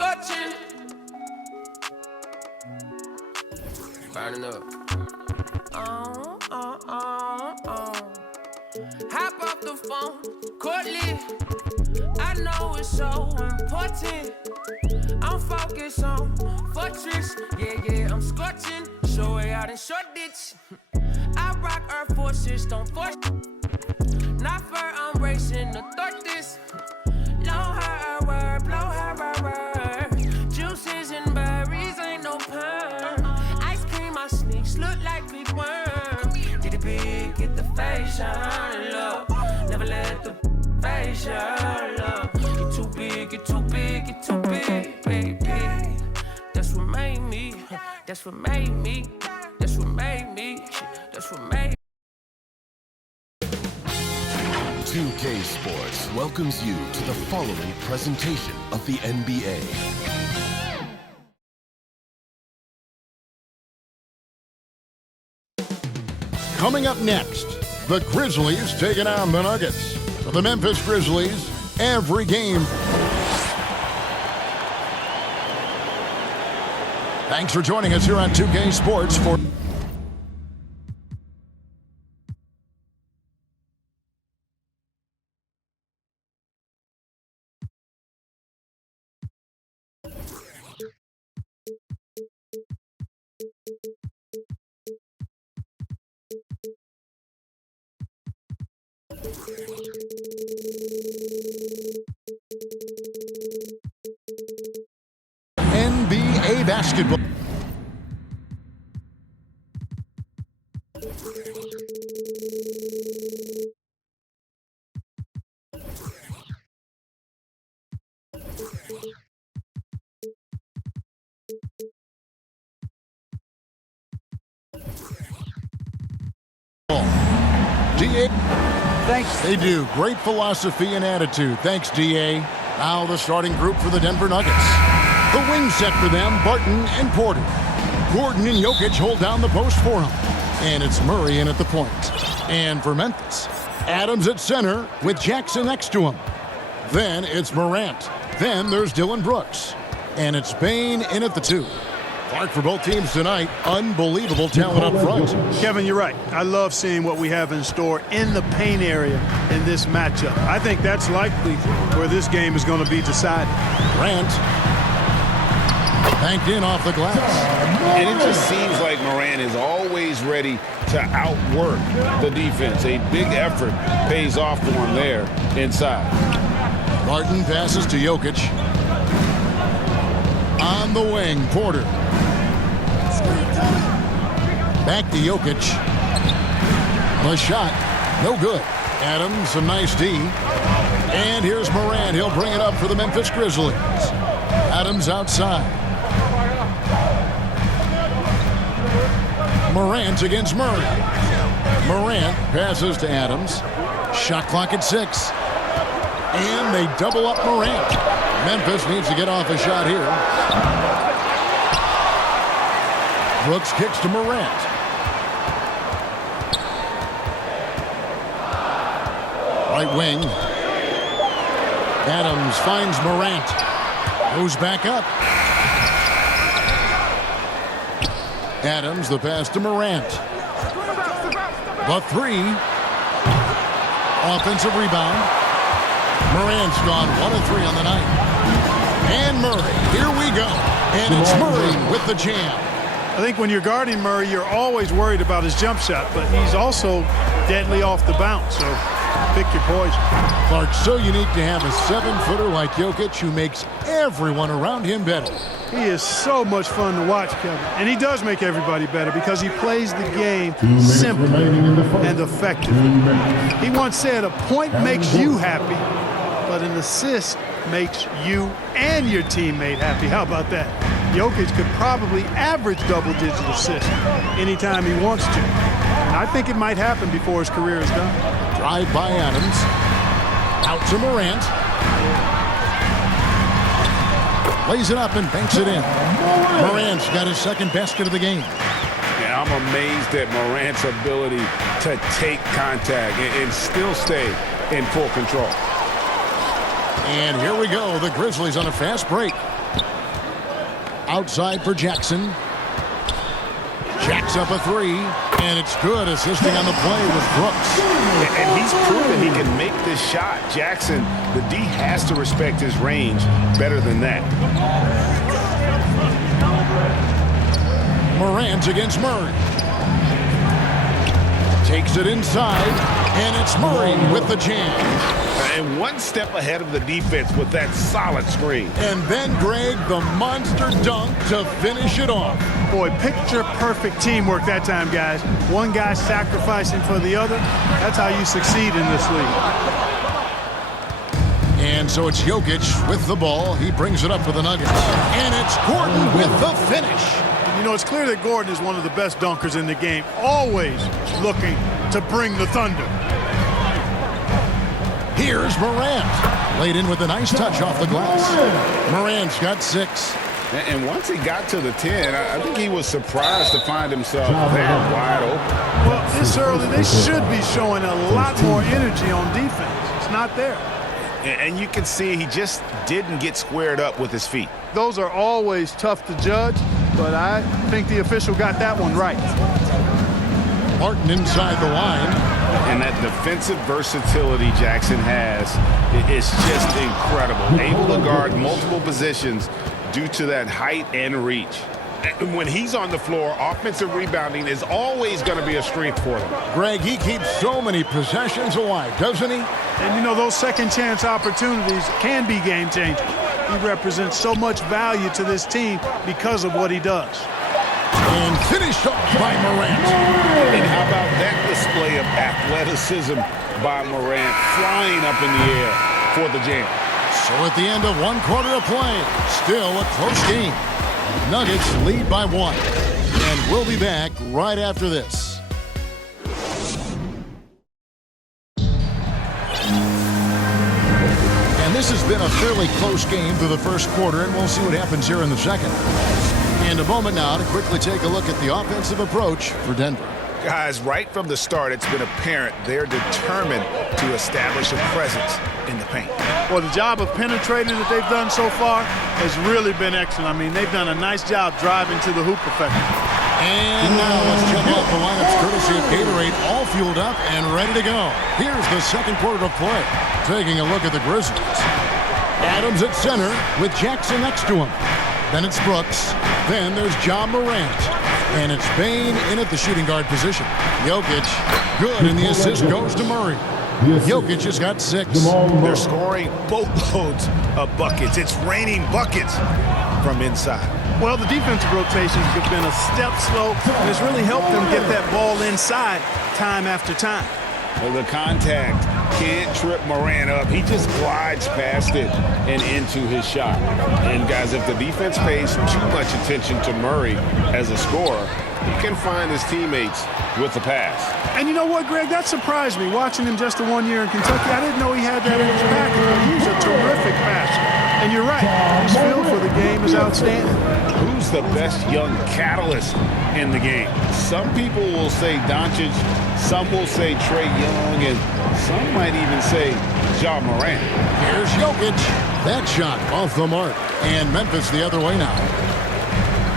scorching. Burning up. Hop off the phone, Courtly. I know it's so important. I'm focused on Fortress. Yeah, I'm scorching. Show way out in Shoreditch. I rock Earth Forces, don't force. Not for I'm racing to thought this. Blow her word, blow her word. Juices and berries, ain't no pun. Ice cream, my sneaks look like big worm. Get it big, get the face on love. Never let the face love. You're too big, you're too big, you're too big, baby. That's what made me. That's what made me. That's what made me. That's what made me. 2K Sports welcomes you to the following presentation of the NBA. Coming up next, the Grizzlies taking on the Nuggets. For the Memphis Grizzlies, every game. Thanks for joining us here on 2K Sports for NBA basketball. DA. Thanks. They do. Great philosophy and attitude. Thanks, DA. Now the starting group for the Denver Nuggets. The wing set for them, Barton and Porter. Gordon and Jokic hold down the post for him. And it's Murray in at the point. And for Memphis, Adams at center with Jackson next to him. Then it's Morant. Then there's Dylan Brooks. And it's Bane in at the 2. Clark for both teams tonight. Unbelievable talent up front. Kevin, you're right. I love seeing what we have in store in the paint area in this matchup. I think that's likely where this game is going to be decided. Grant. Banked in off the glass. And it just seems like Morant is always ready to outwork the defense. A big effort pays off for him there inside. Barton passes to Jokic. On the wing, Porter. Back to Jokic. The shot, no good. Adams, some nice D. And here's Morant. He'll bring it up for the Memphis Grizzlies. Adams outside. Morant against Murray. Morant passes to Adams. Shot clock at 6. And they double up Morant. Memphis needs to get off a shot here. Brooks kicks to Morant. Right wing. Adams finds Morant. Goes back up. Adams, the pass to Morant. The 3. Offensive rebound. Morant's gone 1 of 3 on the night. And Murray, here we go. And it's Murray with the jam. I think when you're guarding Murray, you're always worried about his jump shot, but he's also deadly off the bounce, so pick your poison. Clark, so unique to have a 7-footer like Jokic who makes everyone around him better. He is so much fun to watch, Kevin. And he does make everybody better because he plays the game simply and effectively. He once said, a point makes you happy, but an assist makes you and your teammate happy. How about that? Jokic could probably average double-digit assists anytime he wants to. And I think it might happen before his career is done. Drive by Adams. Out to Morant. Lays it up and banks it in. Morant's got his second basket of the game. Yeah, I'm amazed at Morant's ability to take contact and still stay in full control. And here we go. The Grizzlies on a fast break. outside for Jackson. Jacks up a three, and it's good, assisting on the play with Brooks. And he's proven he can make this shot. Jackson, the D has to respect his range better than that. Morant against Murray. Takes it inside, and it's Murray with the jam. And one step ahead of the defense with that solid screen. And then, Greg, the monster dunk to finish it off. Boy, picture-perfect teamwork that time, guys. One guy sacrificing for the other. That's how you succeed in this league. And so it's Jokic with the ball. He brings it up for the Nuggets. And it's Gordon with the finish. You know, it's clear that Gordon is one of the best dunkers in the game, always looking to bring the thunder. Here's Morant. Laid in with a nice touch off the glass. Morant's got 6. And once he got to the 10, I think he was surprised to find himself there wide open. Well, this early, they should be showing a lot more energy on defense. It's not there. And you can see he just didn't get squared up with his feet. Those are always tough to judge, but I think the official got that one right. Martin inside the line. And that defensive versatility Jackson has is just incredible. Able to guard multiple positions due to that height and reach. And when he's on the floor, offensive rebounding is always going to be a strength for them. Greg, he keeps so many possessions alive, doesn't he? And, you know, those second chance opportunities can be game changers. He represents so much value to this team because of what he does. And finished off by Morant. And how about that display of athleticism by Morant, flying up in the air for the jam. So at the end of 1 quarter of play, still a close game. Nuggets lead by 1. And we'll be back right after this. And this has been a fairly close game through the first quarter, and we'll see what happens here in the second. And a moment now to quickly take a look at the offensive approach for Denver. Guys, right from the start, it's been apparent they're determined to establish a presence in the paint. Well, the job of penetrating that they've done so far has really been excellent. I mean, they've done a nice job driving to the hoop effectively. And now let's check out the lineups courtesy of Gatorade, all fueled up and ready to go. Here's the second quarter of play. Taking a look at the Grizzlies. Adams at center with Jackson next to him. Then it's Brooks. Then there's John Morant. And it's Bane in at the shooting guard position. Jokic, good, and the assist goes to Murray. Jokic has got 6. They're scoring boatloads of buckets. It's raining buckets from inside. Well, the defensive rotations have been a step slow, and it's really helped them get that ball inside time after time. The contact can't trip Morant up. He just glides past it and into his shot. And, guys, if the defense pays too much attention to Murray as a scorer, he can find his teammates with the pass. And you know what, Greg? That surprised me, watching him just the 1 year in Kentucky. I didn't know he had that in his package, but he's a terrific passer. And you're right, his feel for the game is outstanding. Who's the best young catalyst in the game? Some people will say Doncic, some will say Trae Young, and some might even say Ja Morant. Here's Jokic. That shot off the mark. And Memphis the other way now.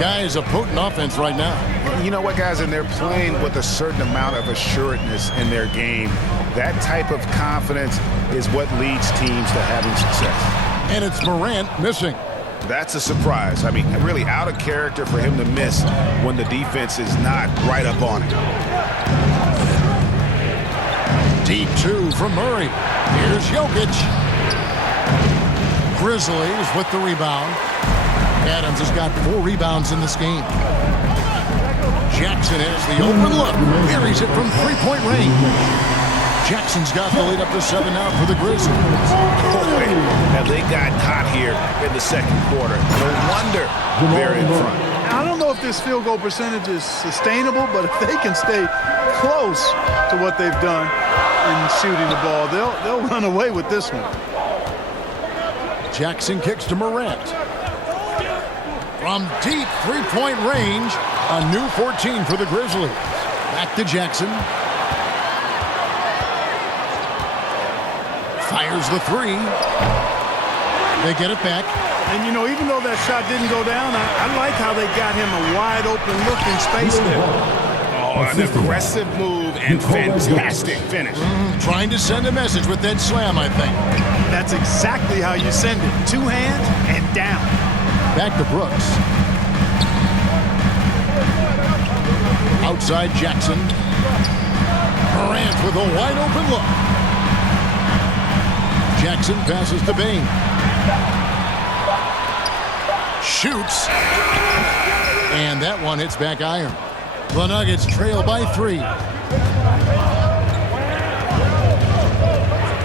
Guys, a potent offense right now. You know what, guys? And they're playing with a certain amount of assuredness in their game. That type of confidence is what leads teams to having success. And it's Morant missing. That's a surprise. I mean, really out of character for him to miss when the defense is not right up on him. Deep 2 from Murray. Here's Jokic. Grizzlies with the rebound. Adams has got 4 rebounds in this game. Jackson has the open look. Buries it from 3-point range. Jackson's got the lead up to 7 now for the Grizzlies. Boy, have they gotten hot here in the second quarter. No wonder they're in front. I don't know if this field goal percentage is sustainable, but if they can stay close to what they've done in shooting the ball, they'll run away with this one. Jackson kicks to Morant. From deep 3-point range, a new 14 for the Grizzlies. Back to Jackson. Fires the 3. They get it back. And, you know, even though that shot didn't go down, I like how they got him a wide-open look in space there. Oh, an aggressive move and fantastic finish. Trying to send a message with that slam, I think. That's exactly how you send it. Two hands and down. Back to Brooks. Outside Jackson. Morant with a wide-open look. Jackson passes to Bane. Shoots. And that one hits back iron. The Nuggets trail by 3.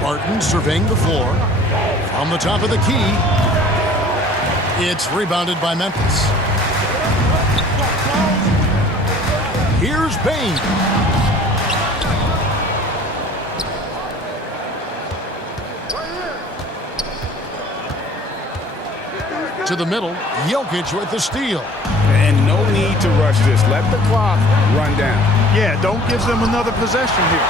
Barton surveying the floor. On the top of the key. It's rebounded by Memphis. Here's Bane. To the middle, Jokic with the steal. And no need to rush this. Let the clock run down. Yeah, don't give them another possession here.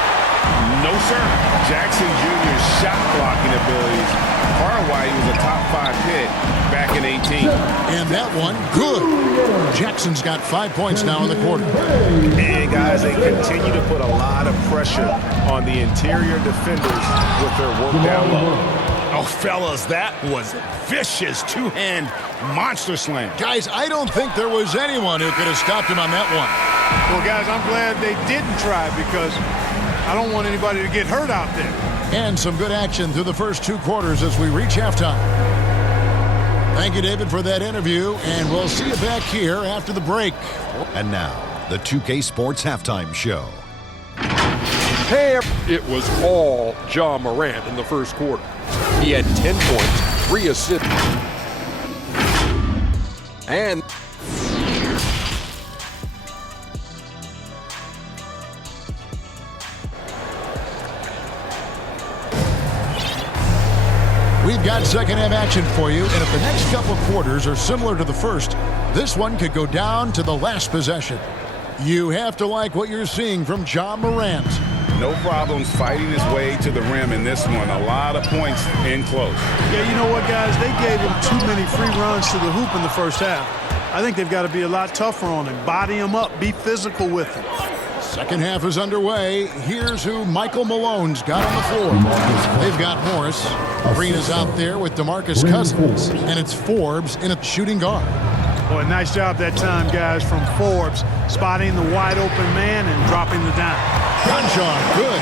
No, sir. Jackson Jr.'s shot blocking abilities. Part of why he was a top 5 pick back in 18. And that one, good. Jackson's got 5 points now in the quarter. And guys, they continue to put a lot of pressure on the interior defenders with their work down low. Oh, fellas, that was vicious two-hand monster slam. Guys, I don't think there was anyone who could have stopped him on that one. Well, guys, I'm glad they didn't try because I don't want anybody to get hurt out there. And some good action through the first 2 quarters as we reach halftime. Thank you, David, for that interview, and we'll see you back here after the break. And now, the 2K Sports Halftime Show. Hey, it was all Ja Morant in the first quarter. He had 10 points, 3 assists, and we've got second-half action for you, and if the next couple of quarters are similar to the first, this one could go down to the last possession. You have to like what you're seeing from Ja Morant. No problems fighting his way to the rim in this one. A lot of points in close. Yeah, you know what, guys? They gave him too many free runs to the hoop in the first half. I think they've got to be a lot tougher on him. Body him up. Be physical with him. Second half is underway. Here's who Michael Malone's got on the floor. They've got Morris. Green is out there with DeMarcus Cousins. And it's Forbes in a shooting guard. Boy, nice job that time, guys, from Forbes. Spotting the wide-open man and dropping the dime. Conchon, good.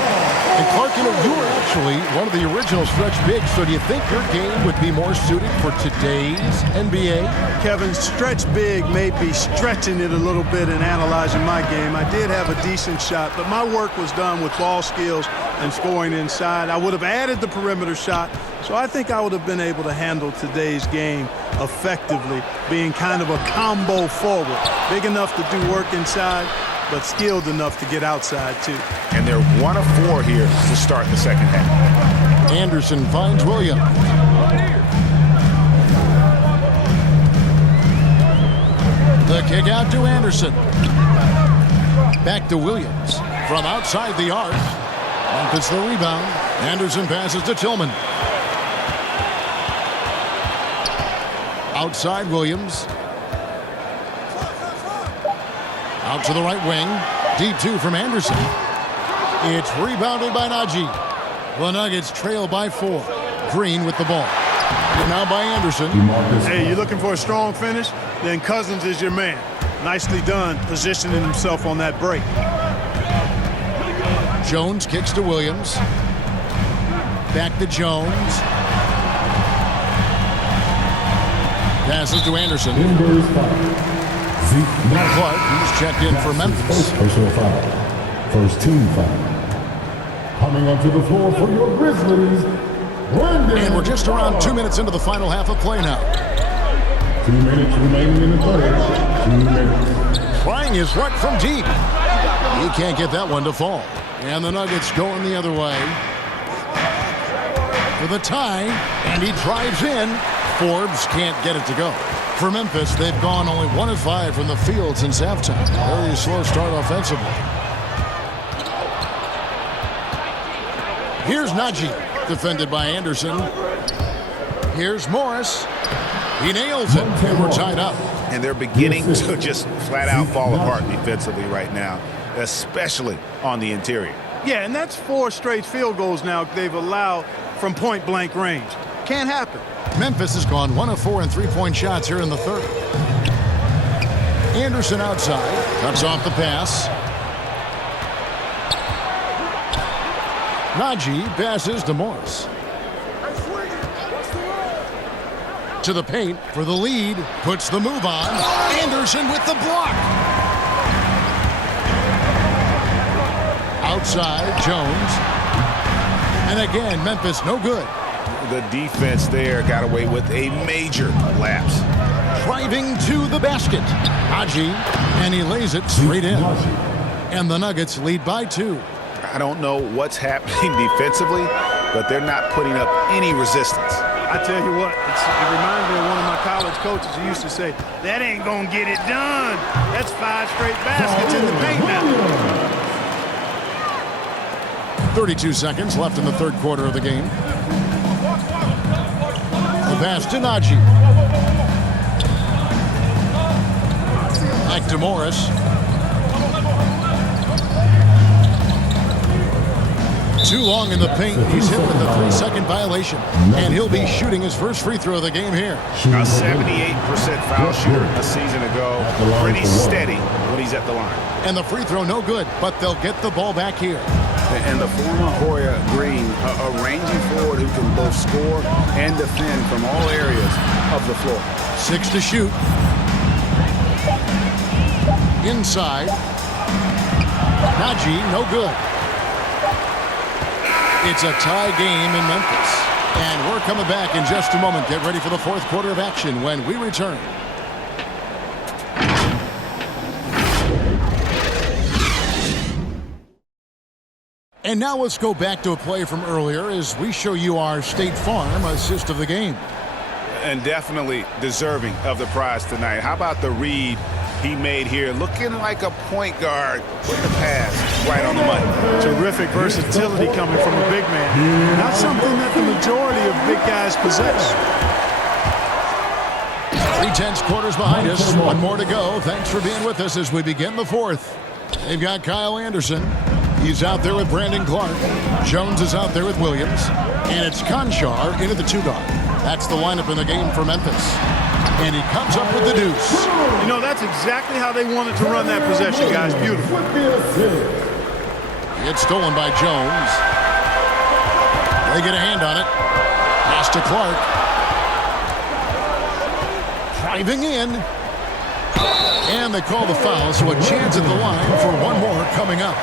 And Clark, you know, you were actually one of the original stretch bigs, so do you think your game would be more suited for today's NBA? Kevin, stretch big may be stretching it a little bit in analyzing my game. I did have a decent shot, but my work was done with ball skills and scoring inside. I would have added the perimeter shot, so I think I would have been able to handle today's game effectively, being kind of a combo forward. Big enough to do work inside, but skilled enough to get outside, too. And they're 1 of 4 here to start the second half. Anderson finds Williams. The kick out to Anderson. Back to Williams. From outside the arc. Memphis the rebound. Anderson passes to Tillman. Outside Williams. Out to the right wing. Deep 2 from Anderson. It's rebounded by Najee. The Nuggets trail by 4. Green with the ball. Now by Anderson. Hey, you're looking for a strong finish? Then Cousins is your man. Nicely done, positioning himself on that break. Jones kicks to Williams. Back to Jones. Passes to Anderson. Clark, he's checked in for Memphis. Personal foul. First team foul. Coming onto the floor for your Grizzlies, Brandon. And we're just around 2 minutes into the final half of play now. 2 minutes remaining in the third. 2 minutes. Trying his luck from deep. He can't get that one to fall. And the Nuggets going the other way. For the tie, and he drives in. Forbes can't get it to go. For Memphis, they've gone only 1 of 5 from the field since halftime. Very slow start offensively. Here's Najee, defended by Anderson. Here's Morris. He nails it, and we're tied up. And they're beginning to just flat out fall apart defensively right now, especially on the interior. Yeah, and that's 4 straight field goals now they've allowed from point-blank range. Can't happen. Memphis has gone 1 of 4 in three-point shots here in the third. Anderson outside, cuts off the pass. Najee passes to Morris. To the paint for the lead, puts the move on. Anderson with the block. Outside, Jones. And again, Memphis no good. The defense there got away with a major lapse. Driving to the basket. Najee, and he lays it straight in. And the Nuggets lead by 2. I don't know what's happening defensively, but they're not putting up any resistance. I tell you what, it reminds me of one of my college coaches who used to say, that ain't gonna get it done. That's 5 straight baskets in the paint now. 32 seconds left in the third quarter of the game. The pass to Najee. Back to Morris. Too long in the paint. He's hit with a 3-second violation. And he'll be shooting his first free throw of the game here. A 78% foul shooter a season ago. Pretty steady when he's at the line. And the free throw no good, but they'll get the ball back here. And the former Hoya Green, a rangy forward who can both score and defend from all areas of the floor. 6 to shoot. Inside. Najee, no good. It's a tie game in Memphis. And we're coming back in just a moment. Get ready for the fourth quarter of action when we return. And now let's go back to a play from earlier as we show you our State Farm assist of the game. And definitely deserving of the prize tonight. How about the read he made here? Looking like a point guard with the pass right on the money. Terrific versatility coming from a big man. Not something that the majority of big guys possess. 3/10 quarters behind us. 1 more to go. Thanks for being with us as we begin the fourth. They've got Kyle Anderson. He's out there with Brandon Clark. Jones is out there with Williams. And it's Conchar into the 2-guard. That's the lineup in the game for Memphis. And he comes up with the deuce. You know, that's exactly how they wanted to run that possession, guys. Beautiful. It's stolen by Jones. They get a hand on it. Pass to Clark. Driving in. And they call the foul, so a chance at the line for one more coming up.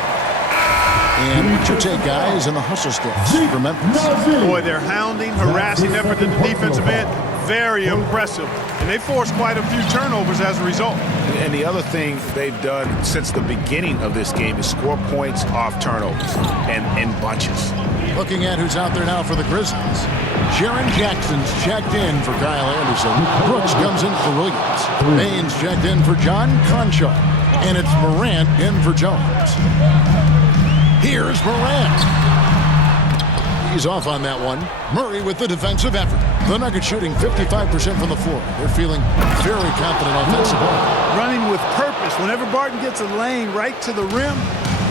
And what's your take, guys, in the hustle steps for Memphis? Boy, their hounding, harassing effort at the defensive end, very impressive. And they forced quite a few turnovers as a result. And the other thing they've done since the beginning of this game is score points off turnovers and in bunches. Looking at who's out there now for the Grizzlies. Jaren Jackson's checked in for Kyle Anderson. Brooks comes in for Williams. Baines checked in for John Conchar. And it's Morant in for Jones. Here's Morant. He's off on that one. Murray with the defensive effort. The Nuggets shooting 55% from the floor. They're feeling very confident offensively. Running with purpose. Whenever Barton gets a lane right to the rim,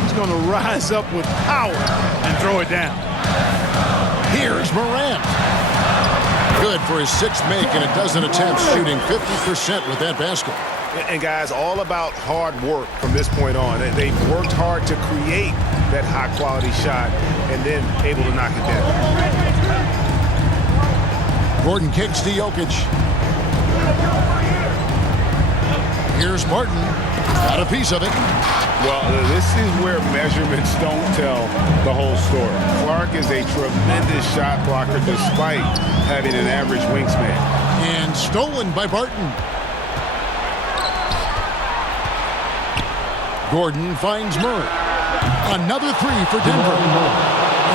he's going to rise up with power and throw it down. Here's Morant. Good for his 6th make and a dozen attempts, shooting 50% with that basket. And guys, all about hard work from this point on. They've worked hard to create that high-quality shot and then able to knock it down. Gordon kicks to Jokic. Here's Martin. Got a piece of it. Well, this is where measurements don't tell the whole story. Clark is a tremendous shot blocker despite having an average wingspan. And stolen by Barton. Gordon finds Murray. Another 3 for Denver.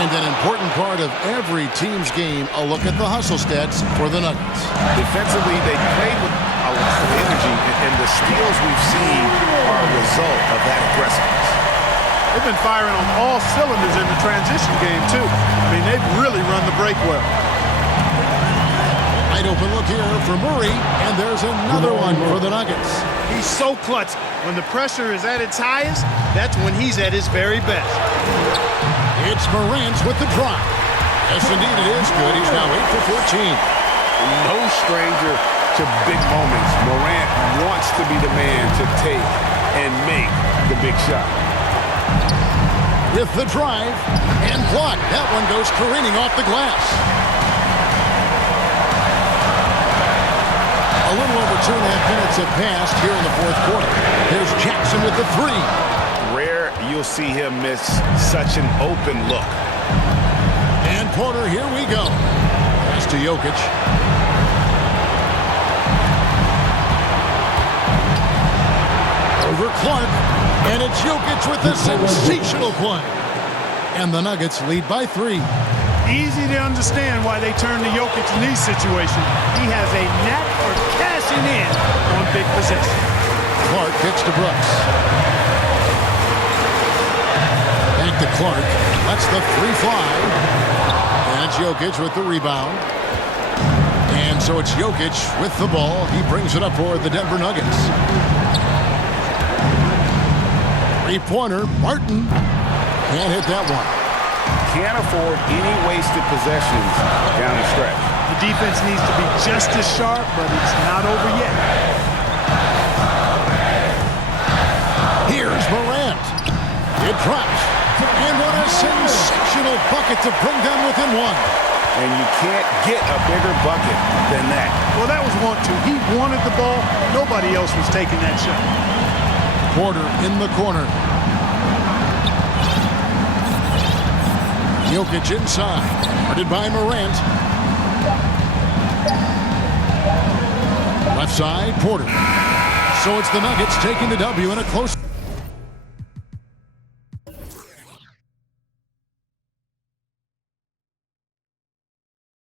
And an important part of every team's game, a look at the hustle stats for the Nuggets. Defensively, they played with a lot of energy, and the steals we've seen are a result of that aggressiveness. They've been firing on all cylinders in the transition game, too. I mean, they've really run the break well. Wide open look here for Murray, and there's another one for the Nuggets. He's so clutch. When the pressure is at its highest, that's when he's at his very best. It's Morant with the drive. Yes, indeed, it is good. He's now 8 for 14. No stranger to big moments. Morant wants to be the man to take and make the big shot. With the drive and block. That one goes careening off the glass. A little over 2.5 minutes have passed here in the fourth quarter. Here's Jackson with the three. Rare you'll see him miss such an open look. And Porter, here we go. Pass to Jokic. Over Clark. And it's Jokic with a sensational play. And the Nuggets lead by 3. Easy to understand why they turn to Jokic in these situations. He has a knack for cashing in on big possessions. Clark kicks to Brooks. Back to Clark. Lets the three fly. And it's Jokic with the rebound. And so it's Jokic with the ball. He brings it up for the Denver Nuggets. Three-pointer. Martin can't hit that one. Can't afford any wasted possessions down the stretch. The defense needs to be just as sharp, but it's not over yet. Here's Morant. It drops. And what a sensational bucket to bring them within one. And you can't get a bigger bucket than that. Well, that was 1-2. He wanted the ball. Nobody else was taking that shot. Porter in the corner. Jokic inside. Guarded by Morant. Left side, Porter. So it's the Nuggets taking the W in a close...